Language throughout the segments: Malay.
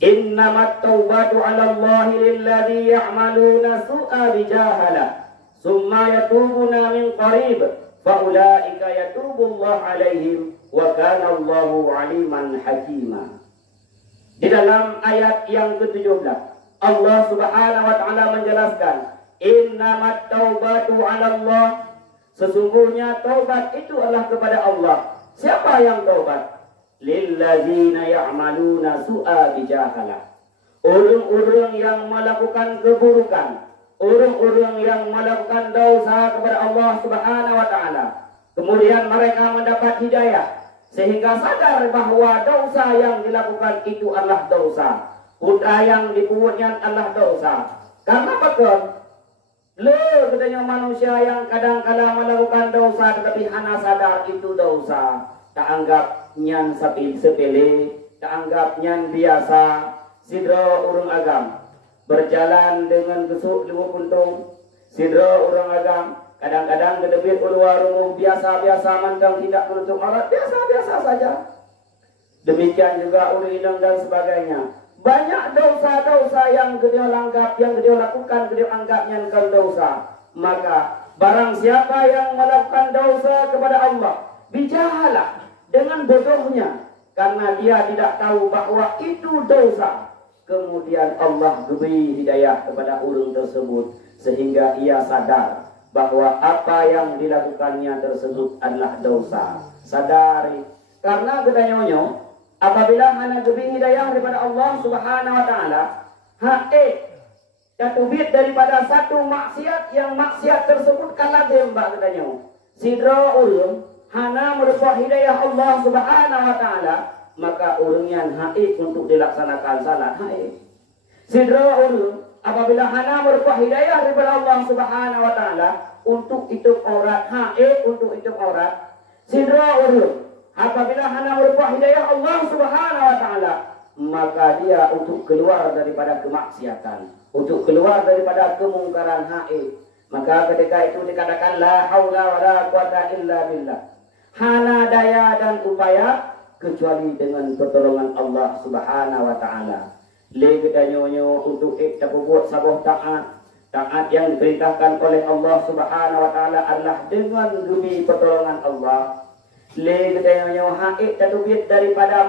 Innamat taubatu 'ala Allahi lilladzi ya'maluna su'a bijahalah summa yatubuna min qarib fa ulaika yatubullahu 'alaihim wa kana Allahu 'aliman hakima. Di dalam ayat yang ke-17 Allah Subhanahu wa taala menjelaskan, innamat taubatu 'ala Allah, sesungguhnya taubat itu adalah kepada Allah. Siapa yang taubat? Lilladzina ya'maluna su'a bijahalah, orang-orang yang melakukan keburukan, orang-orang yang melakukan dosa kepada Allah Subhanahu wa taala, kemudian mereka mendapat hidayah sehingga sadar bahwa dosa yang dilakukan itu adalah dosa, putra yang dipunyai adalah dosa. Karena apa? Katanya manusia yang kadang-kala melakukan dosa tetapi hana sadar itu dosa, tak anggap nyan sepele, tak anggap nyan biasa. Sidra urang agam berjalan dengan gesuk lima puntung. Sidra urang agam kadang-kadang gedebit keluar rumah biasa-biasa mandang tidak menutup aurat, biasa-biasa saja. Demikian juga uring dan sebagainya. Banyak dosa-dosa yang dia langgap, yang dia lakukan, dia anggapnya engkau dosa. Maka barang siapa yang melakukan dosa kepada Allah bijahalah, dengan bodohnya, karena dia tidak tahu bahwa itu dosa, kemudian Allah beri hidayah kepada orang tersebut sehingga ia sadar bahwa apa yang dilakukannya tersebut adalah dosa. Sadari, karena gedanyonyo apabila hana beri hidayah daripada Allah Subhanahu wa taala, katubit daripada satu maksiat yang maksiat tersebut kalah dembak gedanyo. Sidra ulun hana merupakan hidayah Allah Subhanahu wa taala, maka urungnya haid untuk dilaksanakan salat haid. Sidra urung apabila hana merupakan hidayah daripada Allah Subhanahu wa taala untuk itu aurat haid, untuk itu aurat. Sidra urung apabila hana merupakan hidayah Allah Subhanahu wa taala, maka dia untuk keluar daripada kemaksiatan, untuk keluar daripada kemungkaran haid. Maka ketika itu dikatakan la haula wala quwata illa billah, hana daya dan upaya kecuali dengan pertolongan Allah Subhanahu wa taala. Legedanyonyo untuk buat sabuh taat yang diperintahkan oleh Allah Subhanahu wa taala adalah dengan demi pertolongan Allah. Legedanyonyo haid tatubit daripada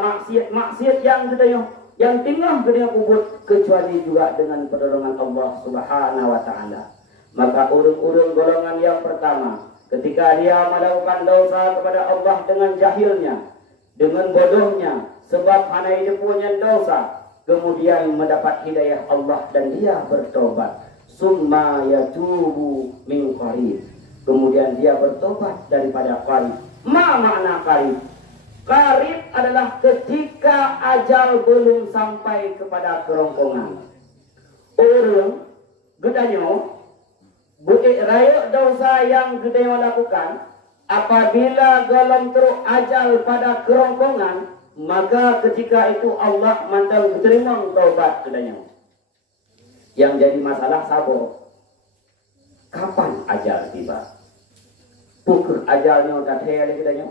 maksiat yang gedanyo yang tinggal gedanyo kubut kecuali juga dengan pertolongan Allah Subhanahu wa taala. Maka urung-urung golongan yang pertama, ketika dia melakukan dosa kepada Allah dengan jahilnya, dengan bodohnya, sebab hana itu punya dosa, kemudian mendapat hidayah Allah dan dia bertobat. Summa yatubu min qarib, kemudian dia bertobat daripada qarib. Ma makna qarib? Qarib adalah ketika ajal belum sampai kepada kerongkongan. Orang gedanyo buik raya dosa yang gede lakukan, apabila golong teruk ajal pada kerongkongan, maka ketika itu Allah mandang terima taubat kedanya. Yang jadi masalah sabar, kapan ajal tiba? Pukul ajalnya tak ada kedanya.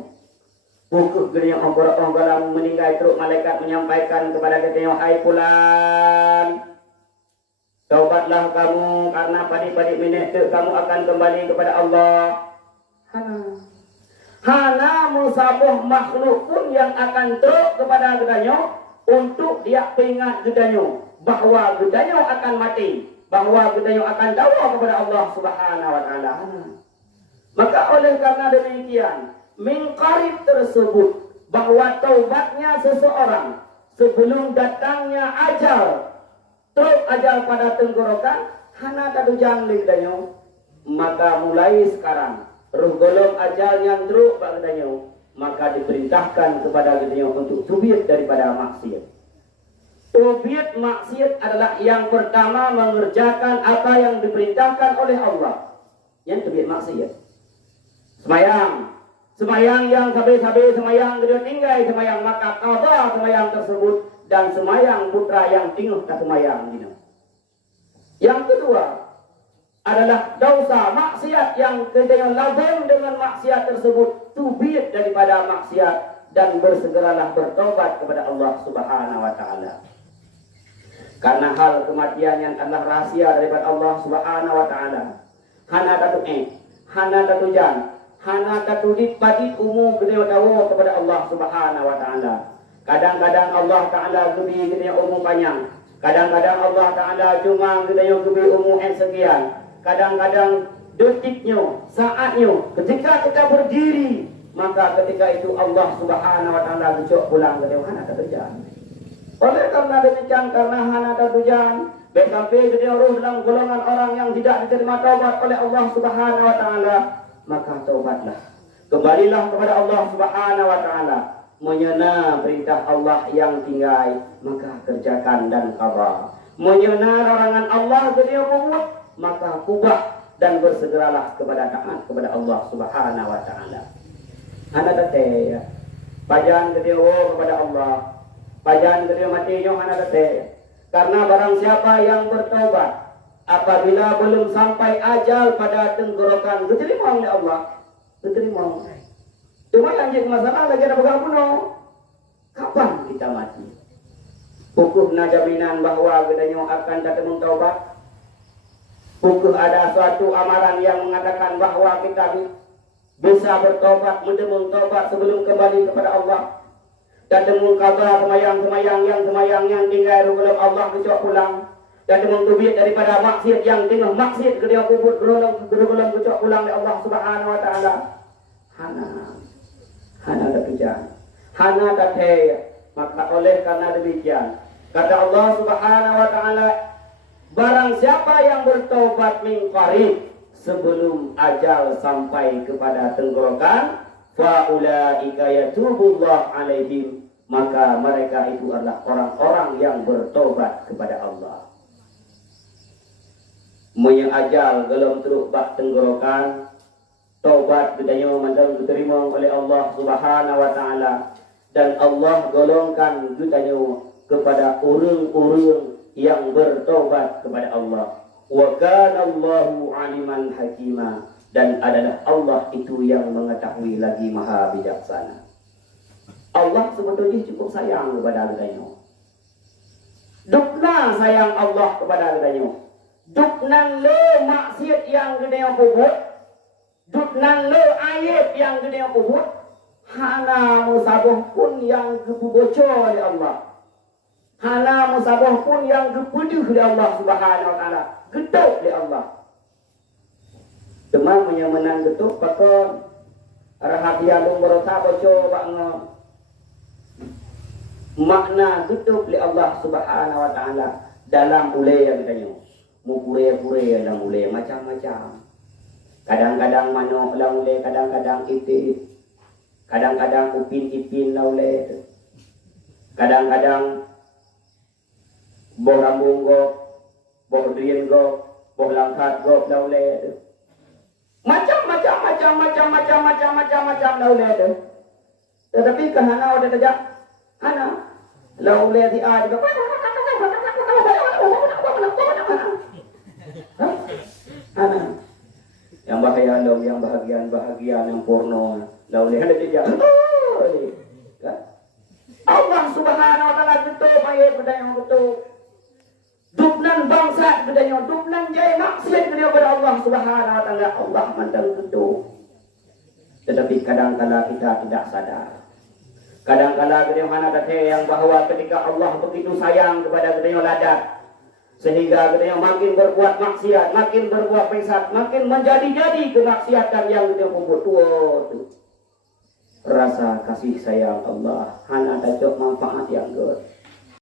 Pukul kedanya orang meninggal teruk, malaikat menyampaikan kepada kedanya, hai fulan, taubatlah kamu karena pada minit kamu akan kembali kepada Allah. Hana musabuh makhluk pun yang akan teruk kepada gedanyo untuk dia ingat gedanyo bahwa gedanyo akan mati, bahwa gedanyo akan dawa kepada Allah Subhanahu wa taala. Maka oleh karena demikian, min qarib tersebut bahwa taubatnya seseorang sebelum datangnya ajal, teruk ajal pada tenggorokan, hana tadujang ligdanyo, maka mulai sekarang roh golong ajal yang teruk bagdanyo, maka diperintahkan kepada gedanyo untuk tubit daripada maksiat. Tubit maksiat adalah yang pertama mengerjakan apa yang diperintahkan oleh Allah. Yang tubit maksiat. Semayang yang sabi-sabi semayang gede tinggal semayang, maka qada semayang tersebut dan semayang putra yang tinggal ke semayang. Yang kedua adalah dosa maksiat yang kedua lazim dengan maksiat tersebut, tubit daripada maksiat dan bersegeralah bertobat kepada Allah Subhanahu wa taala. Karena hal kematian yang adalah rahasia daripada Allah Subhanahu wa taala. Hana tatu hana tatu jan, hana tatu dipadit umum gede dawo kepada Allah Subhanahu wa taala. Kadang-kadang Allah taala gebi gede umum panjang. Kadang-kadang Allah taala cuma gede gebi umum sekian. Kadang-kadang detiknya, saatnya, ketika kita berdiri, maka ketika itu Allah Subhanahu wa taala gecok pulang gede hana tatu jan. Oleh karena demikian, karena hana tujuan, BKP jadi orang dalam golongan orang yang tidak diterima taubat oleh Allah Subhanahu wa taala, maka taubatlah. Kembalilah kepada Allah Subhanahu wa taala. Menyena perintah Allah yang tinggal, maka kerjakan dan kabar. Menyena larangan Allah jadi umut, maka kubah dan bersegeralah kepada taat kepada Allah Subhanahu wa taala. Hana tete pajan kedua kepada Allah. Pajan kedua matinya hana tete. Karena barang siapa yang bertobat apabila belum sampai ajal pada tenggorokan, diterima oleh Allah, diterima. Cuma yang jadi masalah lagi ada pegang kuno. Kapan kita mati? Hukumna jaminan bahwa gedanya akan datang taubat. Hukum ada suatu amaran yang mengatakan bahwa kita bisa bertobat, mendemung taubat sebelum kembali kepada Allah. Dan demung kabar semayang yang tinggal dalam Allah kecok pulang. Dan demung tubik daripada maksiat yang tinggal maksiat kedua kubur gelolong kecok pulang oleh Allah Subhanahu wa taala. Hana demikian. Hana tatay. Maka oleh karena demikian, kata Allah Subhanahu wa taala, barang siapa yang bertobat min qarib sebelum ajal sampai kepada tenggorokan, fa ulaika yatubullah alaihim, maka mereka itu adalah orang-orang yang bertobat kepada Allah. Moyang ajal dalam teruk bak tenggorokan, taubat bedanya mandang diterima oleh Allah Subhanahu wa taala, dan Allah golongkan bedanya kepada orang-orang yang bertobat kepada Allah. Wa kana Allahu aliman hakima, dan adalah Allah itu yang mengetahui lagi maha bijaksana. Allah sebetulnya cukup sayang kepada hambanya. Dukna sayang Allah kepada hambanya. Duknan le maksiat yang gede yang kubur, duknan le ayat yang gede yang kubur, hana musabah pun yang kebocor oleh Allah. Hana musabah pun yang kepuduh oleh Allah Subhanahu wa taala. Getuk oleh Allah. Demam menang getuk pakon rahatia lumbar tak bocor bangun. Makna getuk oleh Allah Subhanahu wa taala dalam ulay yang ditanya. Mukure-kure dalam ulay macam-macam. Kadang-kadang manok dalam ulay, kadang-kadang itik. Kadang-kadang upin-ipin dalam ulay. Kadang-kadang boh rambung go, boh durian go, boh langkat go dalam ulay. Macam-macam dalam ulay. Tetapi kahana udah tajak. Hana lauleh di a juga. Hana yang bahaya dong, yang bahagian yang porno lauleh ada dia. Allah Subhanahu wa taala betul ayat bedanya betul. Dupnan bangsa bedanya, dupnan jaya maksiat bedanya kepada Allah Subhanahu wa taala. Allah mandang betul. Tetapi kadang-kala kita tidak sadar. Kadang-kala gedenya mana tete yang bahwa ketika Allah begitu sayang kepada gedenya ladat, sehingga gedenya makin berbuat maksiat, makin berbuat pesat, makin menjadi-jadi kemaksiatan yang gedenya kubur tua tu. Rasa kasih sayang Allah hana tajok manfaat yang good.